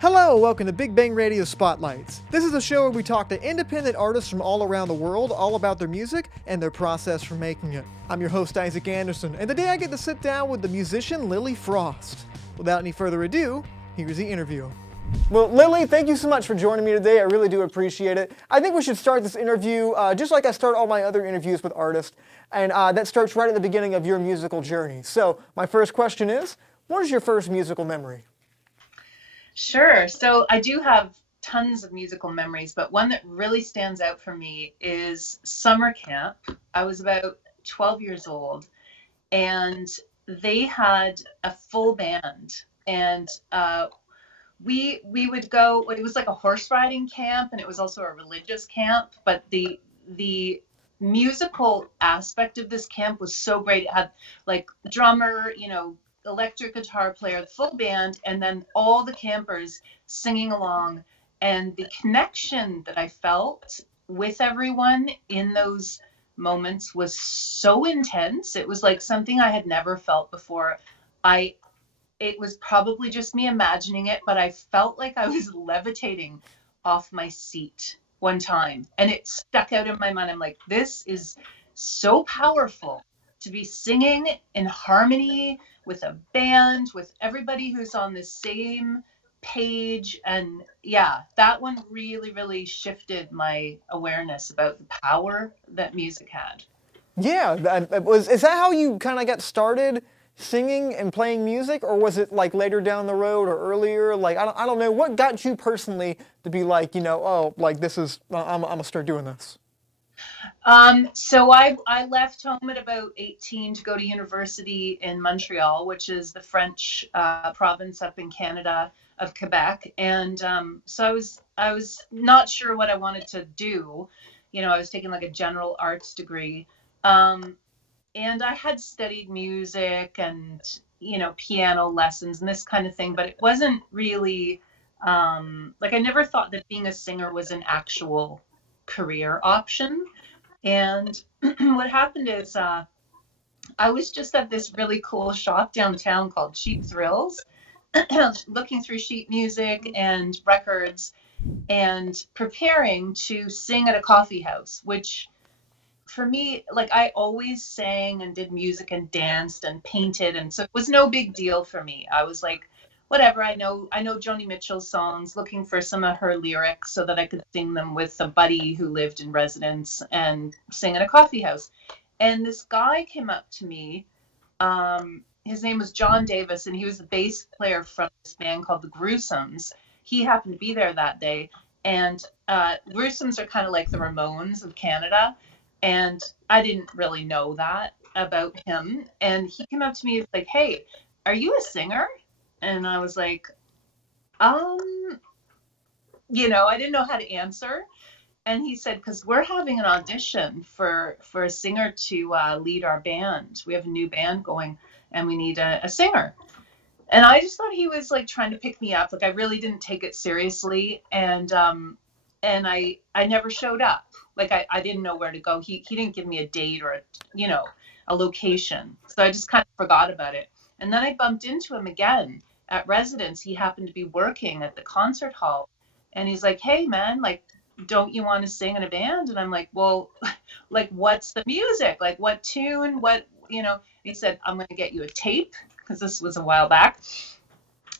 Hello, welcome to Big Bang Radio Spotlights. This is a show where we talk to independent artists from all around the world, all about their music and their process for making it. I'm your host, Isaac Anderson, and today I get to sit down with the musician Lily Frost. Without any further ado, here's the interview. Well, Lily, thank you so much for joining me today. I really do appreciate it. I think we should start this interview just like I start all my other interviews with artists, and that starts right at the beginning of your musical journey. So, my first question is, what is your first musical memory? Sure. So I do have tons of musical memories, but one that really stands out for me is summer camp. I was about 12 years old, and they had a full band, and we would go. It was like a horse riding camp, and it was also a religious camp. But the musical aspect of this camp was so great. It had like drummer, electric guitar player, the full band, and then all the campers singing along. And the connection that I felt with everyone in those moments was so intense. It was like something I had never felt before. I It was probably just me imagining it, but I felt like I was levitating off my seat one time, and it stuck out in my mind. I'm like, this is so powerful to be singing in harmony with a band, with everybody who's on the same page. And yeah, that one really, really shifted my awareness about the power that music had. Yeah, is that how you kind of got started singing and playing music, or was it like later down the road or earlier? Like I don't know what got you personally to be like, oh, like this is I'm gonna start doing this. So I left home at about 18 to go to university in Montreal, which is the French province up in Canada of Quebec. And so I was not sure what I wanted to do. I was taking like a general arts degree. Um, and I had studied music and, piano lessons and this kind of thing, but it wasn't really like I never thought that being a singer was an actual career option. And what happened is I was just at this really cool shop downtown called Cheap Thrills, looking through sheet music and records and preparing to sing at a coffee house, which for me, like I always sang and did music and danced and painted. And so it was no big deal for me. I was like, whatever, I know Joni Mitchell's songs, looking for some of her lyrics so that I could sing them with a buddy who lived in residence and sing at a coffee house. And this guy came up to me. His name was John Davis, and he was the bass player from this band called the Gruesomes. He happened to be there that day. And Gruesomes are kind of like the Ramones of Canada. And I didn't really know that about him. And he came up to me and was like, "Hey, are you a singer?" And I was like, um, I didn't know how to answer. And he said, "Because we're having an audition for a singer to lead our band. We have a new band going, and we need a singer." And I just thought he was like trying to pick me up. Like I really didn't take it seriously, and I never showed up. Like I didn't know where to go. He didn't give me a date or a location. So I just kind of forgot about it. And then I bumped into him again at residence. He happened to be working at the concert hall, and he's like, "Hey man, like don't you want to sing in a band?" And I'm like, "Well, like what's the music? Like what tune? What?" He said, "I'm going to get you a tape," because this was a while back,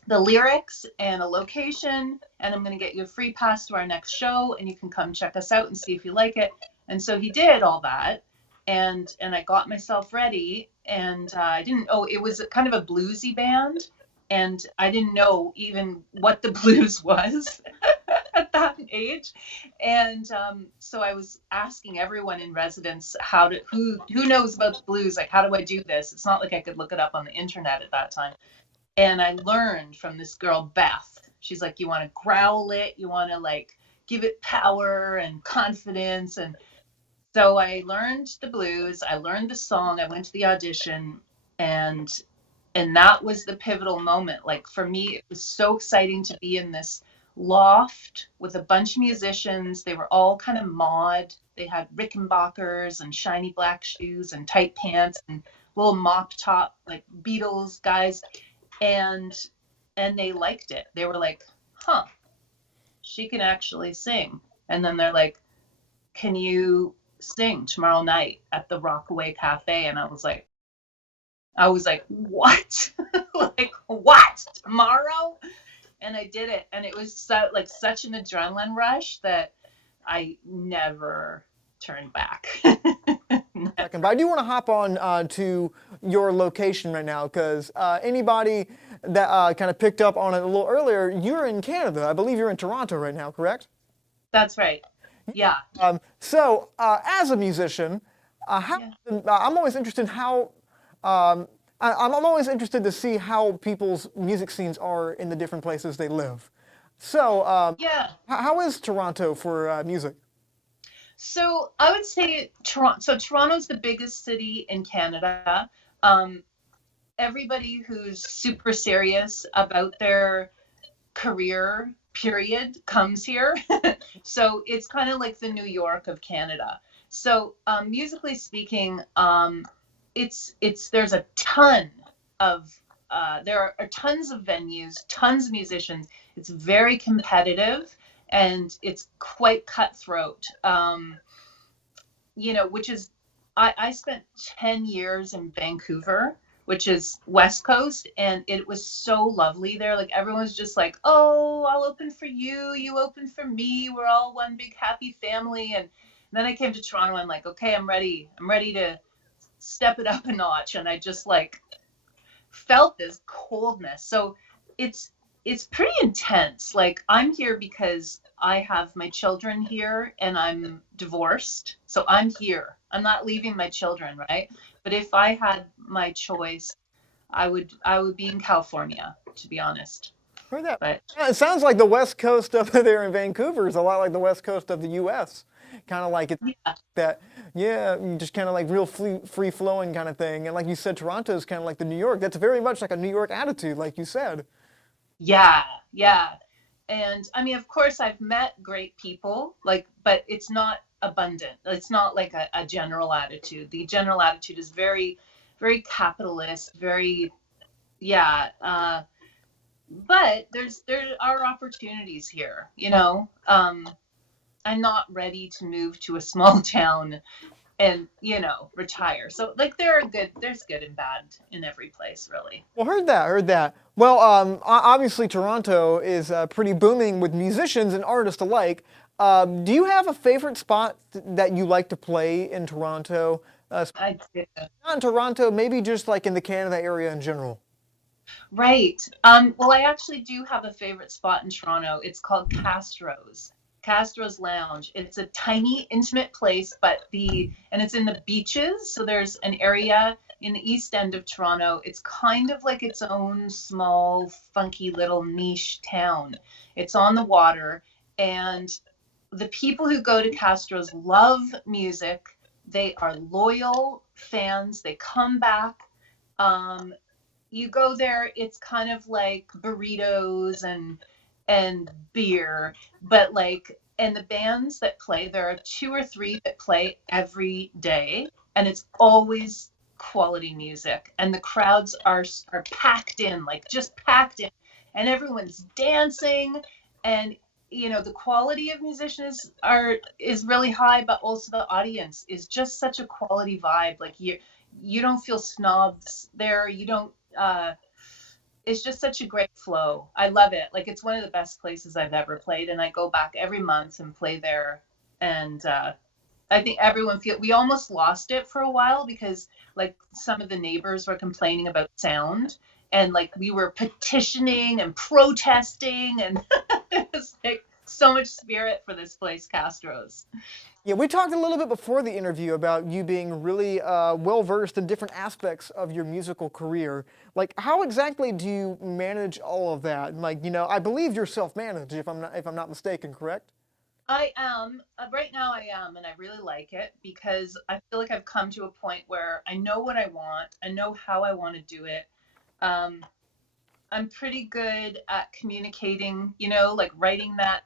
"the lyrics and a location, and I'm going to get you a free pass to our next show, and you can come check us out and see if you like it." And so he did all that, and I got myself ready, and I didn't. Oh, it was kind of a bluesy band, and I didn't know even what the blues was at that age. And so I was asking everyone in residence who knows about the blues, like how do I do this? It's not like I could look it up on the internet at that time. And I learned from this girl, Beth. She's like, "You want to growl it, you want to like give it power and confidence." And so I learned the blues, I learned the song, I went to the audition, and that was the pivotal moment. Like for me, it was so exciting to be in this loft with a bunch of musicians. They were all kind of mod. They had Rickenbackers and shiny black shoes and tight pants and little mop top like Beatles guys, and they liked it. They were like, huh, she can actually sing. And then they're like, can you sing tomorrow night at the Rockaway Cafe? And I was like, what? Like, what? Tomorrow? And I did it. And it was like such an adrenaline rush that I never turned back. Second, but I do want to hop on to your location right now because anybody that kind of picked up on it a little earlier, you're in Canada. I believe you're in Toronto right now, correct? That's right. Yeah. So, as a musician, how Yeah. I'm always interested in how I'm always interested to see how people's music scenes are in the different places they live. So, Yeah. how is Toronto for music? So I would say Toronto. So Toronto's the biggest city in Canada. Um, Everybody who's super serious about their career period comes here. So it's kind of like the New York of Canada. So musically speaking, it's there's a ton of there are tons of venues, tons of musicians. It's very competitive and it's quite cutthroat. Which is I spent 10 years in Vancouver, which is West Coast, and it was so lovely there. Like everyone's just like, "Oh, I'll open for you, you open for me. We're all one big happy family." And then I came to Toronto. I'm like, "Okay, I'm ready. I'm ready to step it up a notch." And I just like felt this coldness. So it's it's pretty intense. Like I'm here because I have my children here and I'm divorced. So I'm here. I'm not leaving my children, right? But if I had my choice, I would be in California, to be honest. Heard that. But Yeah, it sounds like the West Coast up there in Vancouver is a lot like the West Coast of the U.S. Kind of like it's yeah, that, yeah, just kind of like real free flowing kind of thing. And like you said, Toronto is kind of like the New York. That's very much like a New York attitude, like you said. yeah, yeah. And I mean, of course, I've met great people, like, but it's not abundant. It's not like a general attitude. The general attitude is very, very capitalist, very, yeah. But there are opportunities here, you know. I'm not ready to move to a small town and, retire. So like there's good and bad in every place, really. Well, heard that, heard that. Well, obviously Toronto is pretty booming with musicians and artists alike. Do you have a favorite spot that you like to play in Toronto? I do. Not in Toronto, maybe just like in the Canada area in general. Right. Well, I actually do have a favorite spot in Toronto. It's called Castro's. Castro's Lounge. It's a tiny, intimate place, and it's in the beaches. So there's an area in the east end of Toronto. It's kind of like its own small, funky little niche town. It's on the water, and the people who go to Castro's love music. They are loyal fans. They come back. Um, you go there, it's kind of like burritos and beer, but like and the bands that play, there are two or three that play every day, and it's always quality music, and the crowds are packed in, like just packed in, and everyone's dancing, and the quality of musicians is really high, but also the audience is just such a quality vibe. Like you don't feel snobs there. You don't it's just such a great flow. I love it. Like it's one of the best places I've ever played, and I go back every month and play there. And I think everyone we almost lost it for a while because like some of the neighbors were complaining about sound, and like we were petitioning and protesting, and it's like so much spirit for this place, Castro's. Yeah, we talked a little bit before the interview about you being really well versed in different aspects of your musical career. Like, how exactly do you manage all of that? Like, I believe you're self-managed, if I'm not mistaken, correct? I am. Right now, I am, and I really like it because I feel like I've come to a point where I know what I want. I know how I want to do it. Um, I'm pretty good at communicating, like writing that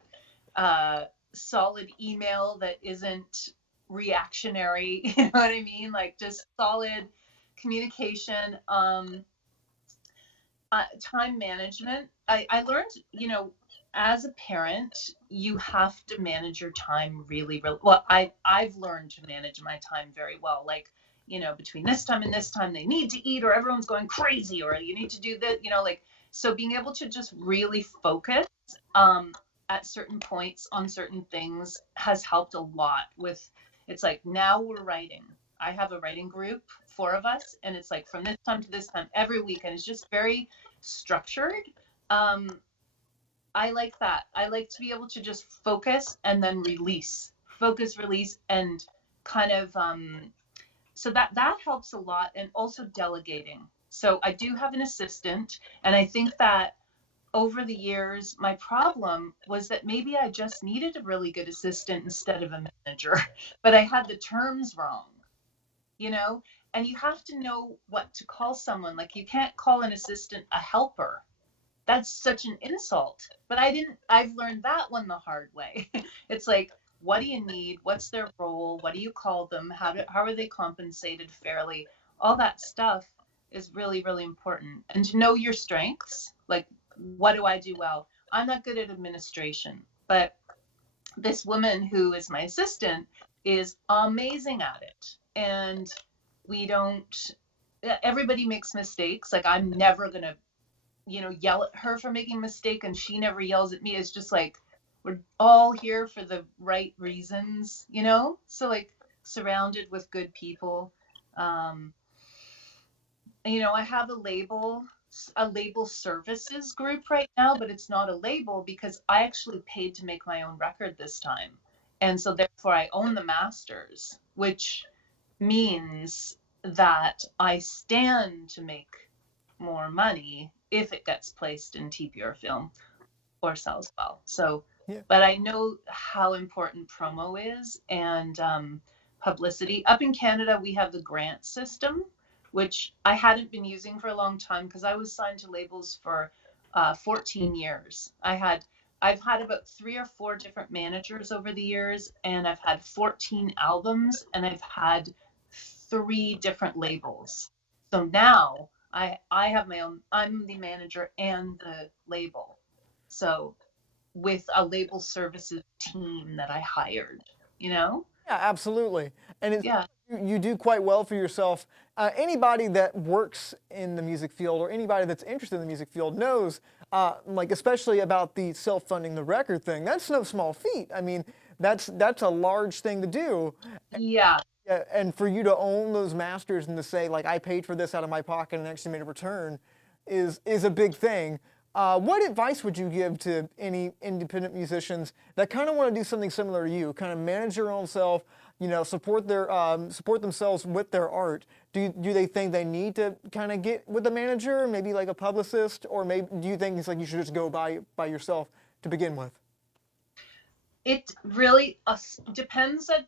uh, solid email that isn't reactionary. You know what I mean? Like just solid communication. Time management. I learned, as a parent, you have to manage your time really, really well. I've learned to manage my time very well. Like, between this time and this time, they need to eat, or everyone's going crazy, or you need to do that. Like, so being able to just really focus um, at certain points on certain things has helped a lot. With it's like now we're writing. I have a writing group, four of us, and it's like from this time to this time every week, and it's just very structured. Um, I like that. I like to be able to just focus and then release, focus, release, and kind of so that helps a lot, and also delegating. So I do have an assistant, and I think that over the years, my problem was that maybe I just needed a really good assistant instead of a manager, but I had the terms wrong, you know? And you have to know what to call someone. Like, you can't call an assistant a helper. That's such an insult. But I've learned that one the hard way. It's like, what do you need? What's their role? What do you call them? How are they compensated fairly? All that stuff is really, really important. And to know your strengths, like, what do I do well? I'm not good at administration, but this woman who is my assistant is amazing at it. And we don't, everybody makes mistakes. Like, I'm never going to yell at her for making a mistake, and she never yells at me. It's just like we're all here for the right reasons. So, like, surrounded with good people. um I have a label services group right now, but it's not a label because I actually paid to make my own record this time, and so therefore I own the masters, which means that I stand to make more money if it gets placed in TV or film or sells well. So, Yeah. but I know how important promo is, and publicity. Up in Canada, we have the grant system, which I hadn't been using for a long time because I was signed to labels for 14 years. I've had about 3 or 4 different managers over the years, and I've had 14 albums, and I've had 3 different labels. So now I have my own. I'm the manager and the label. So with a label services team that I hired, you know? Yeah, absolutely. And Yeah. you do quite well for yourself. Anybody that works in the music field or anybody that's interested in the music field knows, like especially about the self-funding the record thing. That's no small feat. I mean, that's a large thing to do. Yeah. Yeah, and for you to own those masters and to say like I paid for this out of my pocket and actually made a return, is a big thing. What advice would you give to any independent musicians that kind of want to do something similar to you, kind of manage their own self, support themselves with their art? Do they think they need to kind of get with a manager, maybe like a publicist, or maybe do you think it's like you should just go by yourself to begin with? It really depends at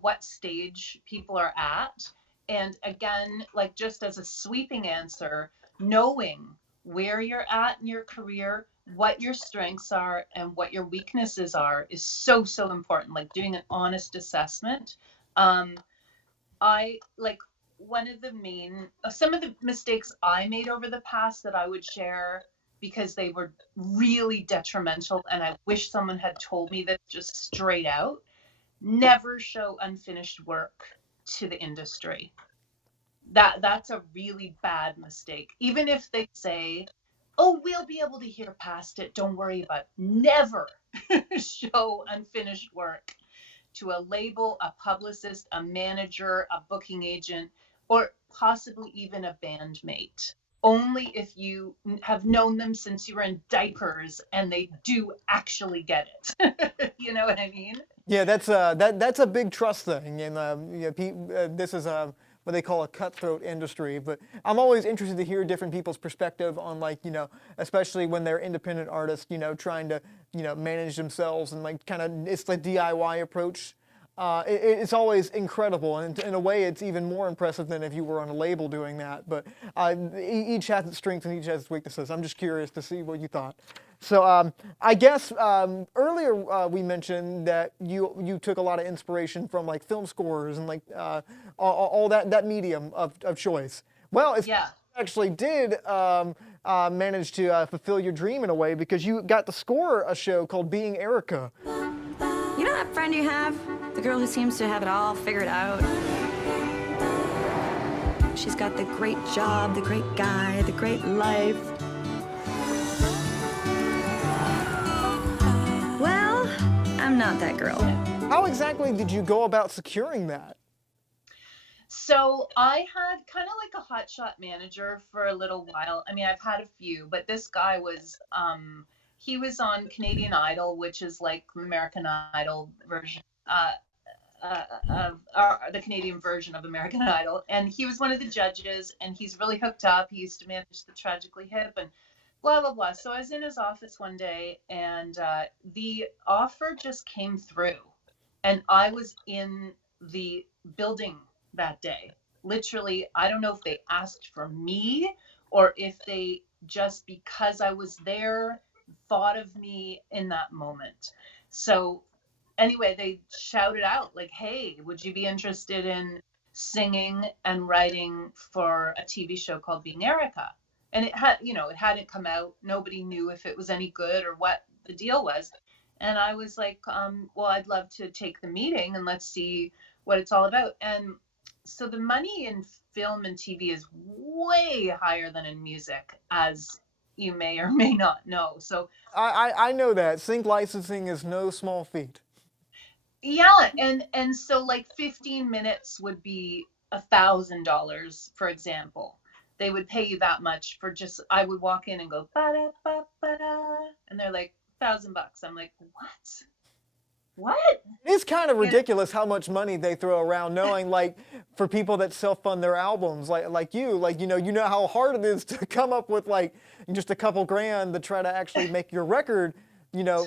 what stage people are at. And again, like, just as a sweeping answer, knowing where you're at in your career, what your strengths are and what your weaknesses are is so, so important. Like, doing an honest assessment. um, I like one of the main some of the mistakes I made over the past that I would share, because they were really detrimental, and I wish someone had told me this just straight out. Never show unfinished work to the industry. That's a really bad mistake. Even if they say, "Oh, we'll be able to hear past it, don't worry about it." Never show unfinished work to a label, a publicist, a manager, a booking agent, or possibly even a bandmate. Only if you have known them since you were in diapers and they do actually get it. You know what I mean? Yeah, that's a big trust thing, and this is what they call a cutthroat industry. But I'm always interested to hear different people's perspective on like especially when they're independent artists, trying to manage themselves and like kind of it's the DIY approach. It's always incredible, and in a way, it's even more impressive than if you were on a label doing that. But each has its strengths and each has its weaknesses. I'm just curious to see what you thought. So I guess earlier we mentioned that you took a lot of inspiration from like film scores and like all that medium of choice. Well, it's Yeah. actually did managed to fulfill your dream in a way, because you got to score a show called Being Erica. You know that friend you have? The girl who seems to have it all figured out? She's got the great job, the great guy, the great life. Well, I'm not that girl. How exactly did you go about securing that? So I had kind of like a hotshot manager for a little while. I mean, I've had a few, but this guy was, he was on Canadian Idol, which is like American Idol version, of the Canadian version of American Idol. And he was one of the judges, and he's really hooked up. He used to manage the Tragically Hip and blah, blah, blah. So I was in his office one day, and the offer just came through. And I was in the building that day. Literally, I don't know if they asked for me or if they just, because I was there, thought of me in that moment. So anyway, they shouted out like, "Hey, would you be interested in singing and writing for a TV show called Being Erica?" And it had, it hadn't come out. Nobody knew if it was any good or what the deal was. And I was like, well, I'd love to take the meeting and let's see what it's all about. And so the money in film and TV is way higher than in music, as you may or may not know. So I know that sync licensing is no small feat. yeah, and so like 15 minutes would be $1,000, for example. They would pay you that much for just, I would walk in and go ba da ba ba da, and they're like $1,000. I'm like, what? What? It's kind of ridiculous how much money they throw around, knowing like for people that self-fund their albums, like you know how hard it is to come up with like just a couple grand to try to actually make your record,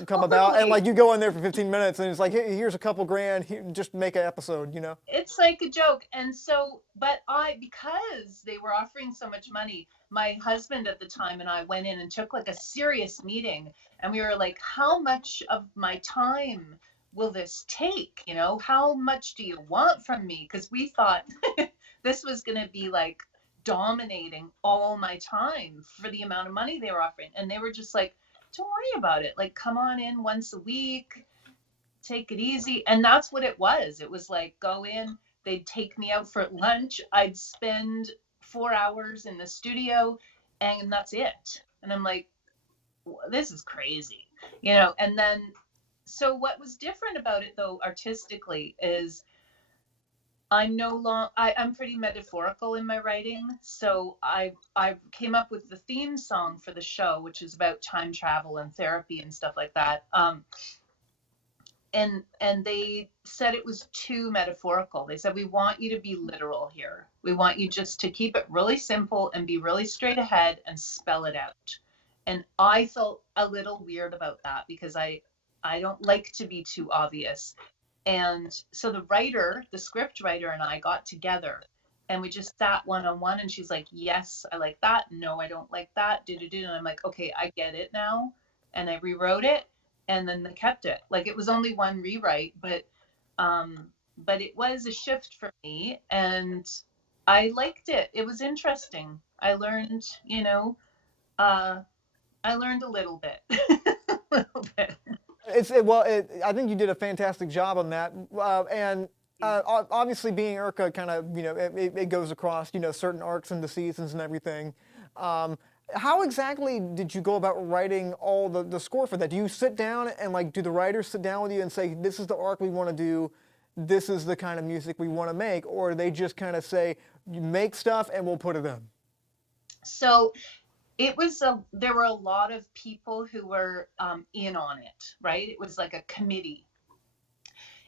come about, and like you go in there for 15 minutes and it's like, hey, here's a couple grand, just make an episode, It's like a joke. And so, but because they were offering so much money, my husband at the time and I went in and took like a serious meeting, and we were like, how much of my time will this take? How much do you want from me? Because we thought this was going to be like dominating all my time for the amount of money they were offering. And they were just like, don't worry about it. Like, come on in once a week, take it easy. And that's what it was. It was like, go in, they'd take me out for lunch. I'd spend 4 hours in the studio, and that's it. And I'm like, this is crazy, and then, so what was different about it though, artistically, is I'm pretty metaphorical in my writing. So I came up with the theme song for the show, which is about time travel and therapy and stuff like that. And they said it was too metaphorical. They said, we want you to be literal here. We want you just to keep it really simple and be really straight ahead and spell it out. And I felt a little weird about that because I don't like to be too obvious. And so the script writer and I got together and we just sat one-on-one, and she's like, yes, I like that. No, I don't like that. And I'm like, okay, I get it now. And I rewrote it, and then they kept it. Like, it was only one rewrite, but it was a shift for me, and I liked it. It was interesting. I learned, I learned a little bit. A little bit. I think you did a fantastic job on that, and obviously Being Erica kind of, it goes across, certain arcs and the seasons and everything. How exactly did you go about writing all the score for that? Do you sit down and like, do the writers sit down with you and say, this is the arc we want to do, this is the kind of music we want to make, or they just kind of say, you make stuff and we'll put it in? So it was there were a lot of people who were in on it, right? It was like a committee.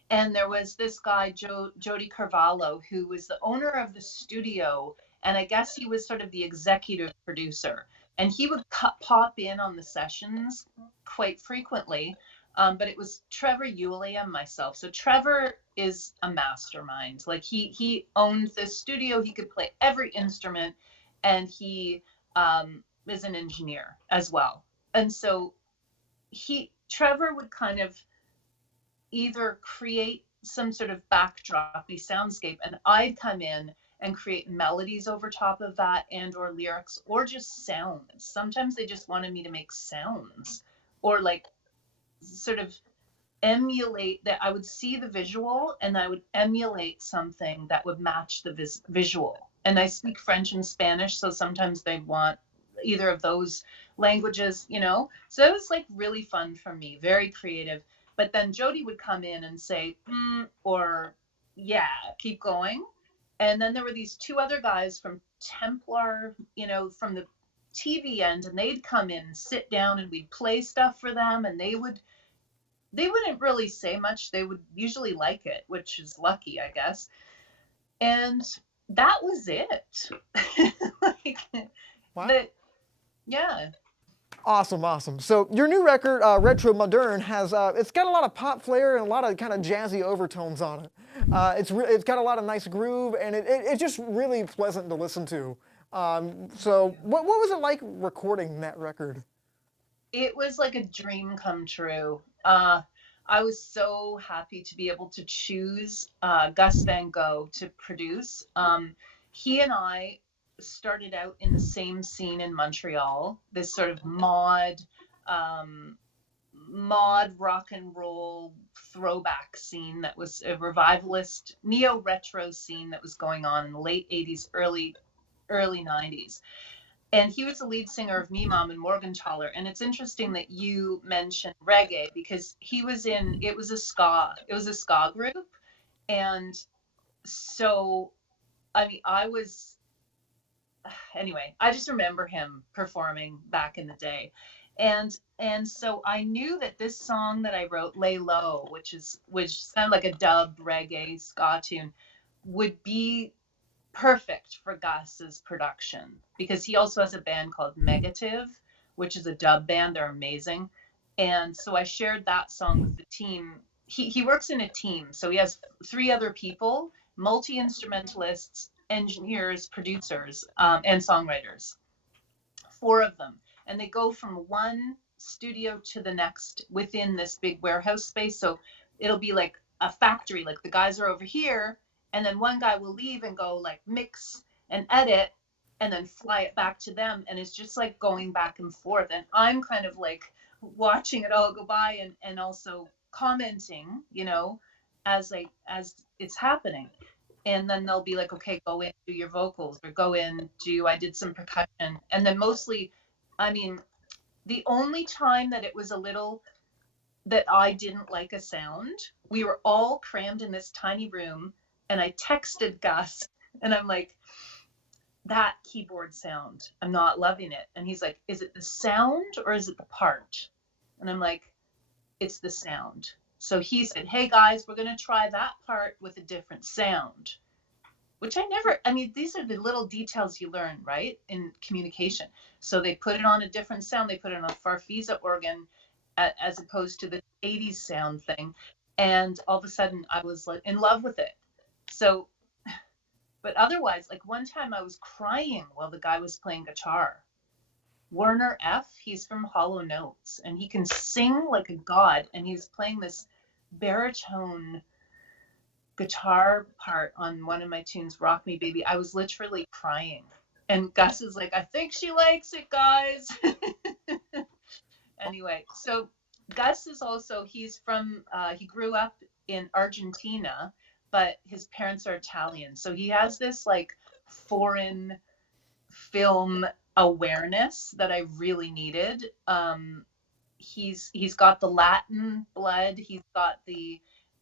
And there was this guy, Jody Carvalho, who was the owner of the studio. And I guess he was sort of the executive producer. And he would pop in on the sessions quite frequently. But it was Trevor Yulia and myself. So Trevor is a mastermind. Like he owned this studio. He could play every instrument. And he is an engineer as well. And so Trevor would kind of either create some sort of backdrop, soundscape, and I'd come in and create melodies over top of that, and or lyrics, or just sounds. Sometimes they just wanted me to make sounds, or like sort of emulate that. I would see the visual and I would emulate something that would match the visual. And I speak French and Spanish, so sometimes they want either of those languages, you know. So it was like really fun for me, very creative. But then Jody would come in and say, or yeah, keep going. And then there were these two other guys from Templar, you know, from the TV end, and they'd come in, sit down, and we'd play stuff for them, and they wouldn't really say much. They would usually like it, which is lucky, I guess. And that was it. Like, Wow. Yeah. Awesome. So your new record, Retro Modern, has it's got a lot of pop flair and a lot of kind of jazzy overtones on it. It's got a lot of nice groove, and it's just really pleasant to listen to. So what was it like recording that record? It was like a dream come true. I was so happy to be able to choose Gus Van Gogh to produce. He and I started out in the same scene in Montreal, this sort of mod rock and roll throwback scene that was a revivalist neo-retro scene that was going on in the late 80s, early 90s. And he was the lead singer of Me Mom and Morgenthaler. And it's interesting that you mentioned reggae, because it was a ska group. And so, I mean, I just remember him performing back in the day. And so I knew that this song that I wrote, Lay Low, which sounded like a dub reggae ska tune, would be perfect for Gus's production, because he also has a band called Negative, which is a dub band. They're amazing. And so I shared that song with the team. He works in a team, so he has 3 other people, multi-instrumentalists, engineers, producers, and songwriters, 4 of them. And they go from one studio to the next within this big warehouse space. So it'll be like a factory, like the guys are over here, and then one guy will leave and go like mix and edit and then fly it back to them. And it's just like going back and forth. And I'm kind of like watching it all go by and also commenting, you know, as it's happening. And then they'll be like, okay, go in, do your vocals, or go in, I did some percussion. And then mostly, I mean, the only time that it was a little that I didn't like a sound, we were all crammed in this tiny room, and I texted Gus and I'm like, that keyboard sound, I'm not loving it. And he's like, is it the sound or is it the part? And I'm like, it's the sound. So he said, hey guys, we're going to try that part with a different sound, which these are the little details you learn, right, in communication. So they put it on a different sound. They put it on a Farfisa organ as opposed to the 80s sound thing. And all of a sudden I was like in love with it. So, but otherwise, like one time I was crying while the guy was playing guitar. Werner F., he's from Hollow Notes, and he can sing like a god, and he's playing this baritone guitar part on one of my tunes, Rock Me Baby. I was literally crying. And Gus is like, I think she likes it, guys. Anyway, so Gus is also, he grew up in Argentina, but his parents are Italian. So he has this like foreign film awareness that I really needed. He's got the Latin blood. He's got the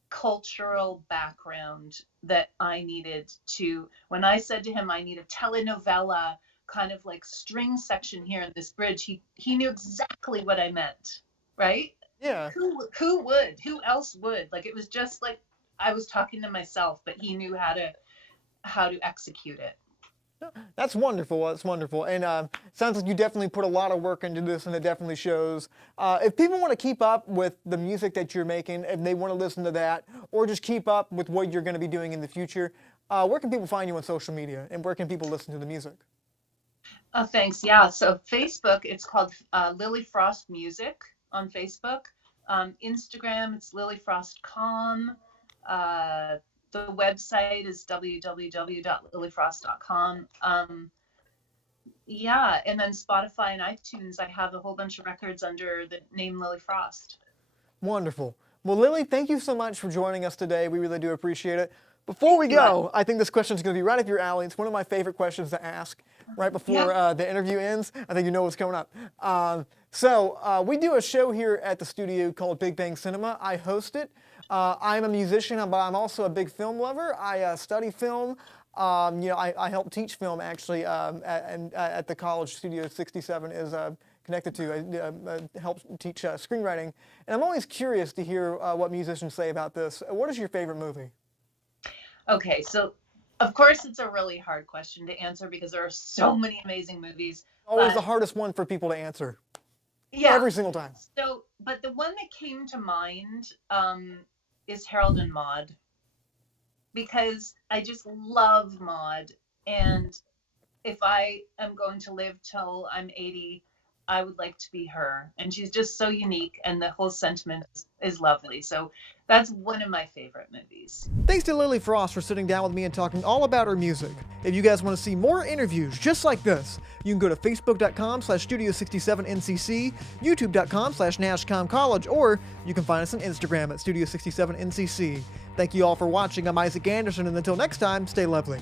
cultural background that I needed to, when I said to him, I need a telenovela kind of like string section here in this bridge, he knew exactly what I meant, right? Yeah. Who else would? Like, it was just like I was talking to myself, but he knew how to execute it. That's wonderful. And sounds like you definitely put a lot of work into this, and it definitely shows. If people want to keep up with the music that you're making, if they want to listen to that, or just keep up with what you're going to be doing in the future, where can people find you on social media, and where can people listen to the music? Oh, thanks. Yeah. So Facebook, it's called Lily Frost Music on Facebook. Instagram, it's lilyfrostcom. the website is www.lilyfrost.com. Yeah, and then Spotify and iTunes, I have a whole bunch of records under the name Lily Frost. Wonderful. Well, Lily, thank you so much for joining us today. We really do appreciate it. Before we go, I think this question is going to be right up your alley. It's one of my favorite questions to ask right before the interview ends. I think you know what's coming up. So we do a show here at the studio called Big Bang Cinema. I host it. I'm a musician, but I'm also a big film lover. I study film. I help teach film actually at the college. Studio 67 is connected to. I help teach screenwriting. And I'm always curious to hear what musicians say about this. What is your favorite movie? Okay, so of course it's a really hard question to answer because there are so many amazing movies. Always the hardest one for people to answer. Yeah. Every single time. So, but the one that came to mind is Harold and Maude, because I just love Maude, and if I am going to live till I'm 80, I would like to be her. And she's just so unique, and the whole sentiment is lovely. So that's one of my favorite movies. Thanks to Lily Frost for sitting down with me and talking all about her music. If you guys want to see more interviews just like this, you can go to facebook.com/Studio67NCC, youtube.com/NashComCollege, or you can find us on Instagram at Studio67NCC. Thank you all for watching. I'm Isaac Anderson, and until next time, stay lovely.